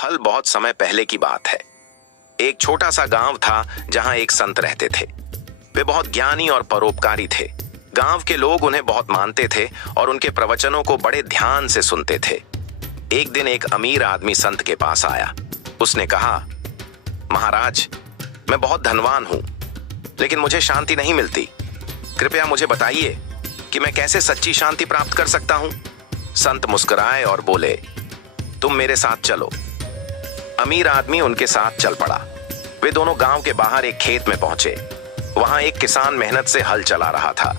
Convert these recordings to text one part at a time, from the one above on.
फल बहुत समय पहले की बात है। एक छोटा सा गांव था जहां एक संत रहते थे। वे बहुत ज्ञानी और परोपकारी थे। गांव के लोग उन्हें बहुत मानते थे और उनके प्रवचनों को बड़े ध्यान से सुनते थे। एक दिन एक अमीर आदमी संत के पास आया। उसने कहा, महाराज, मैं बहुत धनवान हूं, लेकिन मुझे शांति नहीं मिलती। कृपया मुझे बताइए कि मैं कैसे सच्ची शांति प्राप्त कर सकता हूं। संत मुस्कुराए और बोले, तुम मेरे साथ चलो। अमीर आदमी उनके साथ चल पड़ा। वे दोनों गांव के बाहर एक खेत में पहुंचे। वहां एक किसान मेहनत से हल चला रहा था।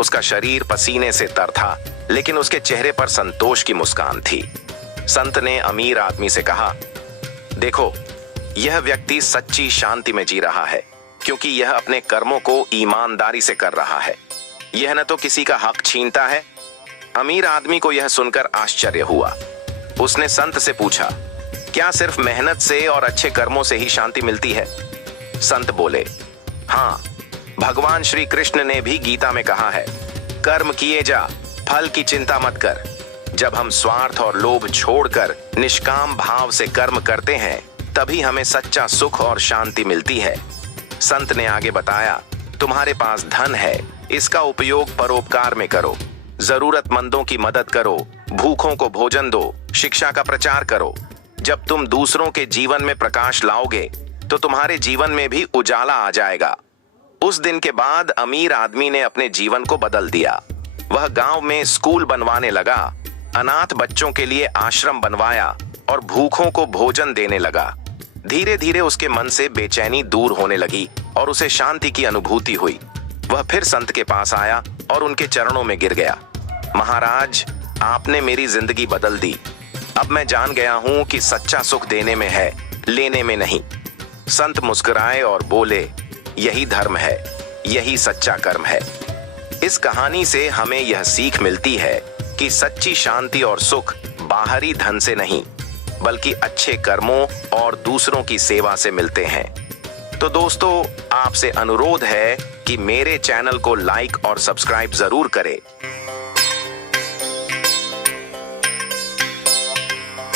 उसका शरीर पसीने से तर था, लेकिन उसके चेहरे पर संतोष की मुस्कान थी। संत ने अमीर आदमी से कहा, देखो, यह व्यक्ति सच्ची शांति में जी रहा है, क्योंकि यह अपने कर्मों को ईमानदारी से कर रहा है। यह न तो किसी का हक छीनता है। अमीर आदमी को यह सुनकर आश्चर्य हुआ। उसने संत से पूछा, क्या सिर्फ मेहनत से और अच्छे कर्मों से ही शांति मिलती है? संत बोले, हाँ, भगवान श्री कृष्ण ने भी गीता में कहा है, कर्म किए जा, फल की चिंता मत कर। जब हम स्वार्थ और लोभ छोड़कर निष्काम भाव से कर्म करते हैं, तभी हमें सच्चा सुख और शांति मिलती है। संत ने आगे बताया, तुम्हारे पास धन है, इसका उपयोग परोपकार में करो। जरूरतमंदों की मदद करो, भूखों को भोजन दो, शिक्षा का प्रचार करो। जब तुम दूसरों के जीवन में प्रकाश लाओगे, तो तुम्हारे जीवन में भी उजाला आ जाएगा। उस दिन के बाद अमीर आदमी ने अपने जीवन को बदल दिया। वह गांव में स्कूल बनवाने लगा, अनाथ बच्चों के लिए आश्रम बनवाया और भूखों को भोजन देने लगा। धीरे धीरे उसके मन से बेचैनी दूर होने लगी और उसे शांति की अनुभूति हुई। वह फिर संत के पास आया और उनके चरणों में गिर गया। महाराज, आपने मेरी जिंदगी बदल दी। अब मैं जान गया हूं कि सच्चा सुख देने में है, लेने में नहीं। संत मुस्कुराए और बोले, यही धर्म है, यही सच्चा कर्म है। इस कहानी से हमें यह सीख मिलती है कि सच्ची शांति और सुख बाहरी धन से नहीं, बल्कि अच्छे कर्मों और दूसरों की सेवा से मिलते हैं। तो दोस्तों, आपसे अनुरोध है कि मेरे चैनल को लाइक और सब्सक्राइब जरूर करें